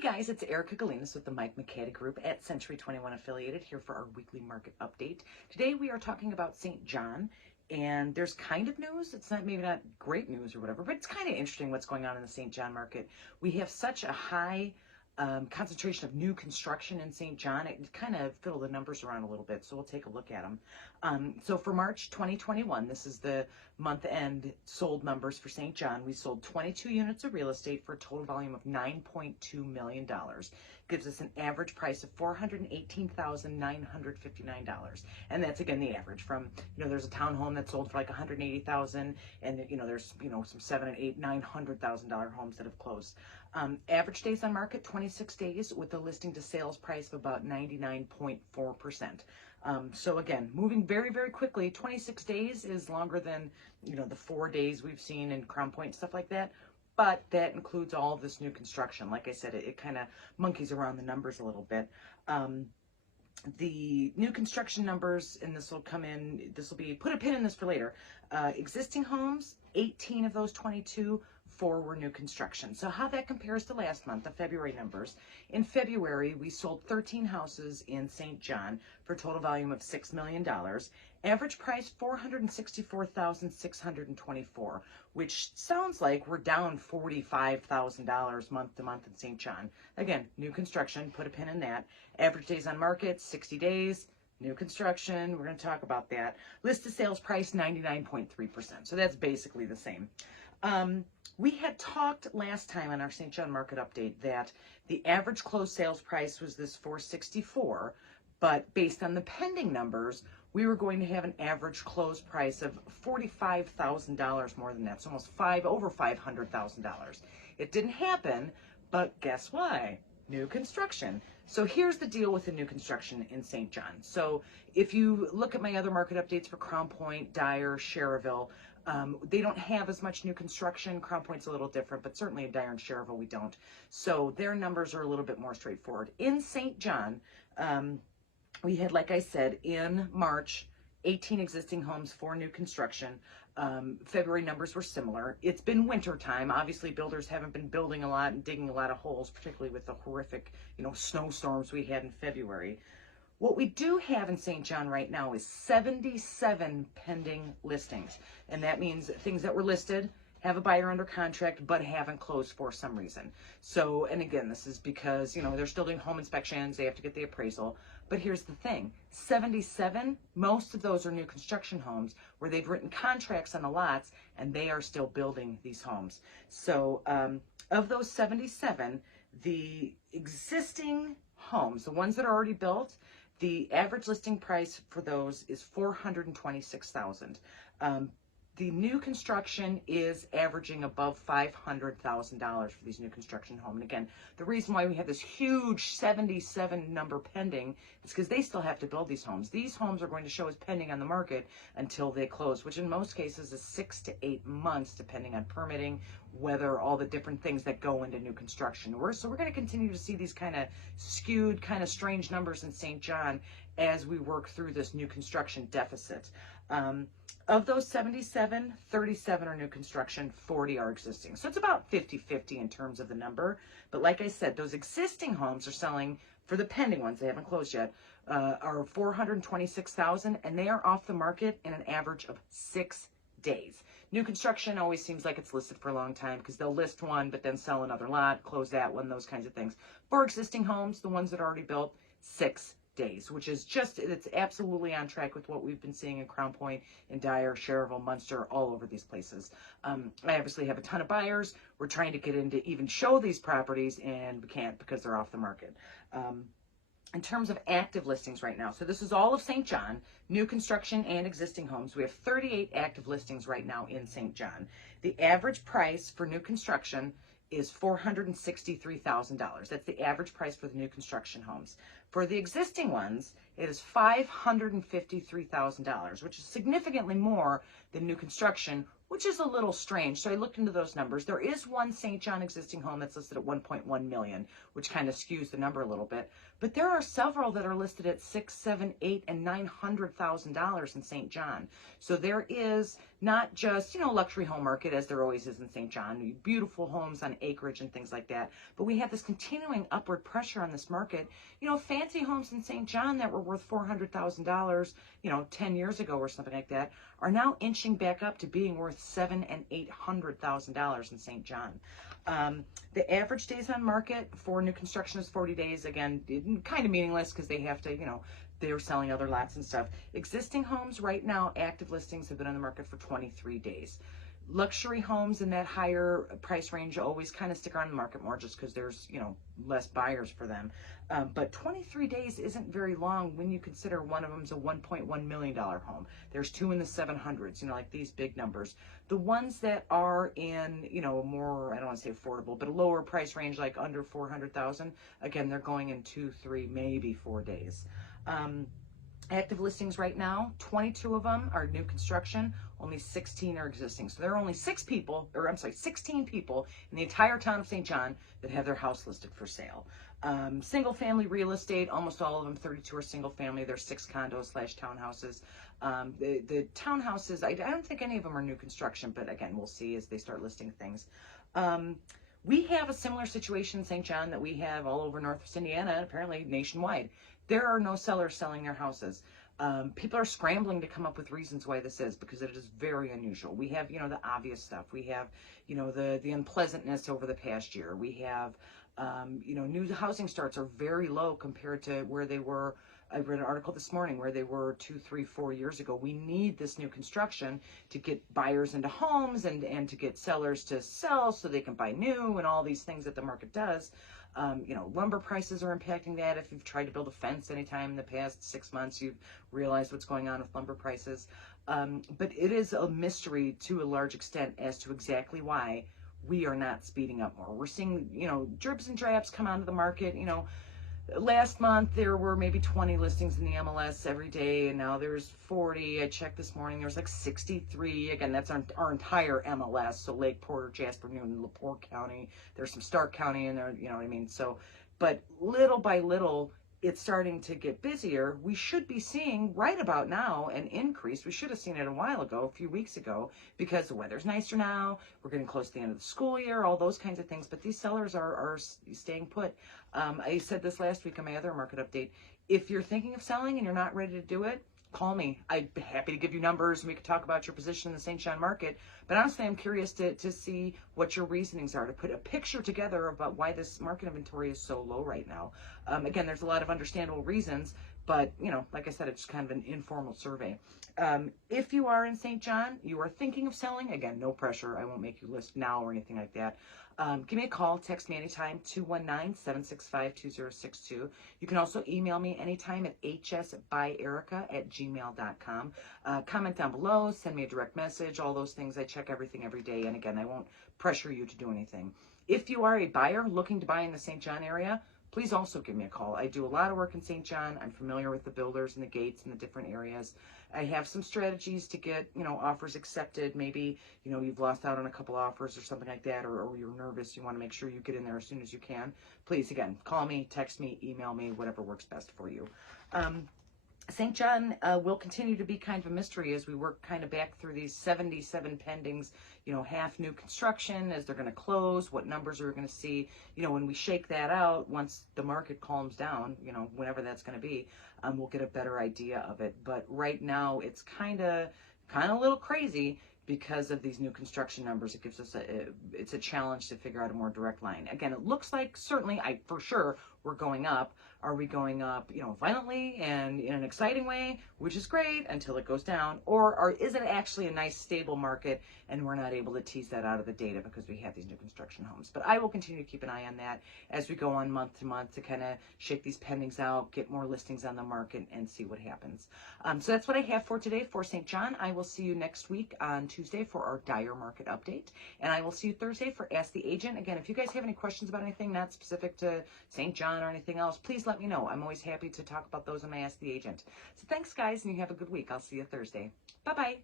Hey guys, it's Erica Galinas with the Mike McCady Group at Century 21 Affiliated here for our weekly market update. Today we are talking about St. John, and there's kind of news. It's not maybe not great news or whatever, but it's kind of interesting what's going on in the St. John market. We have such a high concentration of new construction in St. John. It kind of fiddled the numbers around a little bit, so we'll take a look at them. So for March 2021, this is the month-end sold numbers for St. John. We sold 22 units of real estate for a total volume of $9.2 million. Gives us an average price of $418,959. And that's, again, the average from, there's a townhome that sold for like $180,000, and, there's, some $700,000 and $800,000 homes that have closed. Average days on market, 26 days, with a listing to sales price of about 99.4%. So again, moving very, very quickly. 26 days is longer than, the 4 days we've seen in Crown Point, stuff like that. But that includes all of this new construction. Like I said, it kind of monkeys around the numbers a little bit. The new construction numbers, and this will come in, this will be, put a pin in this for later. Existing homes, 18 of those 22, 4 were new construction. So how that compares to last month, the February numbers. In February, we sold 13 houses in St. John for a total volume of $6 million. Average price, $464,624, which sounds like we're down $45,000 month to month in St. John. Again, new construction, put a pin in that. Average days on market, 60 days. New construction, we're going to talk about that. List to sales price, 99.3%. So that's basically the same. We had talked last time on our St. John market update that the average closed sales price was this $464, but based on the pending numbers, we were going to have an average close price of $45,000 more than that, so almost over $500,000. It didn't happen, but guess why? New construction. So here's the deal with the new construction in St. John. So if you look at my other market updates for Crown Point, Dyer, Cherville, they don't have as much new construction. Crown Point's a little different, but certainly in Dyer and Cherville we don't. So their numbers are a little bit more straightforward. In St. John, we had, like I said, in March, 18 existing homes, 4 new construction. February numbers were similar. It's been winter time. Obviously, builders haven't been building a lot and digging a lot of holes, particularly with the horrific, snowstorms we had in February. What we do have in St. John right now is 77 pending listings. And that means things that were listed, have a buyer under contract, but haven't closed for some reason. So, and again, this is because, they're still doing home inspections, they have to get the appraisal. But here's the thing, 77, most of those are new construction homes where they've written contracts on the lots and they are still building these homes. So of those 77, the existing homes, the ones that are already built, the average listing price for those is $426,000. The new construction is averaging above $500,000 for these new construction homes. And again, the reason why we have this huge 77 number pending is because they still have to build these homes. These homes are going to show as pending on the market until they close, which in most cases is 6 to 8 months, depending on permitting, whether all the different things that go into new construction. So we're going to continue to see these kind of skewed, kind of strange numbers in St. John as we work through this new construction deficit. Of those 77, 37 are new construction, 40 are existing. So it's about 50-50 in terms of the number. But like I said, those existing homes are selling, for the pending ones, they haven't closed yet, are $426,000, and they are off the market in an average of 6 days. New construction always seems like it's listed for a long time because they'll list one, but then sell another lot, close that one, those kinds of things. For existing homes, the ones that are already built, 6 days, which is it's absolutely on track with what we've been seeing in Crown Point, in Dyer, Cherville, Munster, all over these places. I obviously have a ton of buyers. We're trying to get in to even show these properties, and we can't because they're off the market. In terms of active listings right now, so this is all of St. John, new construction and existing homes. We have 38 active listings right now in St. John. The average price for new construction is $463,000. That's the average price for the new construction homes. For the existing ones, it is $553,000, which is significantly more than new construction, which is a little strange. So I looked into those numbers. There is one St. John existing home that's listed at $1.1 million, which kind of skews the number a little bit. But there are several that are listed at $600,000, $700,000, and $900,000 in St. John. So there is not just, luxury home market as there always is in St. John, beautiful homes on acreage and things like that. But we have this continuing upward pressure on this market. Fancy homes in St. John that were worth $400,000, 10 years ago or something like that, are now inching back up to being worth $700,000 and $800,000 in St. John. The average days on market for new construction is 40 days. Again, kind of meaningless because they have to, they're selling other lots and stuff. Existing homes right now, active listings have been on the market for 23 days. Luxury homes in that higher price range always kind of stick around the market more just because there's, less buyers for them. But 23 days isn't very long when you consider one of them's a $1.1 million home. There's two in the 700s, like these big numbers. The ones that are in, more, I don't want to say affordable, but a lower price range, like under 400,000, again, they're going in 2, 3, maybe 4 days. Active listings right now, 22 of them are new construction, only 16 are existing. So there are only 16 people in the entire town of St. John that have their house listed for sale. Single family real estate, almost all of them, 32 are single family. There's 6 condos / townhouses. The townhouses, I don't think any of them are new construction, but again, we'll see as they start listing things. We have a similar situation in St. John that we have all over Northwest Indiana and apparently nationwide. There are no sellers selling their houses. People are scrambling to come up with reasons why this is because it is very unusual. We have, the obvious stuff. We have, the unpleasantness over the past year. We have, new housing starts are very low compared to where they were. I read an article this morning where they were 2, 3, 4 years ago. We need this new construction to get buyers into homes and to get sellers to sell so they can buy new and all these things that the market does. Lumber prices are impacting that. If you've tried to build a fence anytime in the past 6 months, you've realized what's going on with lumber prices. But it is a mystery to a large extent as to exactly why we are not speeding up more. We're seeing, dribs and drabs come onto the market. Last month there were maybe 20 listings in the MLS every day, and now there's 40. I checked this morning, there's like 63. Again, that's our entire MLS, so Lake Porter, Jasper, Newton, LaPorte County. There's some Stark County in there, you know what I mean? So, but little by little, it's starting to get busier. We should be seeing right about now an increase. We should have seen it a while ago, a few weeks ago, because the weather's nicer now. We're getting close to the end of the school year, all those kinds of things. But these sellers are staying put. I said this last week on my other market update. If you're thinking of selling and you're not ready to do it, call me. I'd be happy to give you numbers and we could talk about your position in the St. John market. But honestly, I'm curious to see what your reasonings are, to put a picture together about why this market inventory is so low right now. Again, there's a lot of understandable reasons, but like I said, it's kind of an informal survey. If you are in St. John, you are thinking of selling, again, no pressure. I won't make you list now or anything like that. Give me a call, text me anytime, 219-765-2062. You can also email me anytime at hsbyerica@gmail.com. Comment down below, send me a direct message, all those things. I check everything every day. And again, I won't pressure you to do anything. If you are a buyer looking to buy in the St. John area, please also give me a call. I do a lot of work in St. John. I'm familiar with the builders and the gates and the different areas. I have some strategies to get, offers accepted. Maybe, you've lost out on a couple offers or something like that, or you're nervous. You want to make sure you get in there as soon as you can. Please, again, call me, text me, email me, whatever works best for you. St. John will continue to be kind of a mystery as we work kind of back through these 77 pendings, half new construction, as they're going to close, what numbers are we going to see, when we shake that out, once the market calms down, whenever that's going to be, we'll get a better idea of it. But right now it's kind of a little crazy because of these new construction numbers. It gives us it's a challenge to figure out a more direct line. Again, it looks like certainly, for sure, we're going up. Are we going up, violently and in an exciting way, which is great, until it goes down? Or is it actually a nice stable market and we're not able to tease that out of the data because we have these new construction homes? But I will continue to keep an eye on that as we go on month to month to kind of shake these pendings out, get more listings on the market, and see what happens. So that's what I have for today for St. John. I will see you next week on Tuesday for our Dyer market update. And I will see you Thursday for Ask the Agent. Again, if you guys have any questions about anything not specific to St. John or anything else, please let me know. I'm always happy to talk about those on my Ask the Agent. So thanks, guys, and you have a good week. I'll see you Thursday. Bye-bye.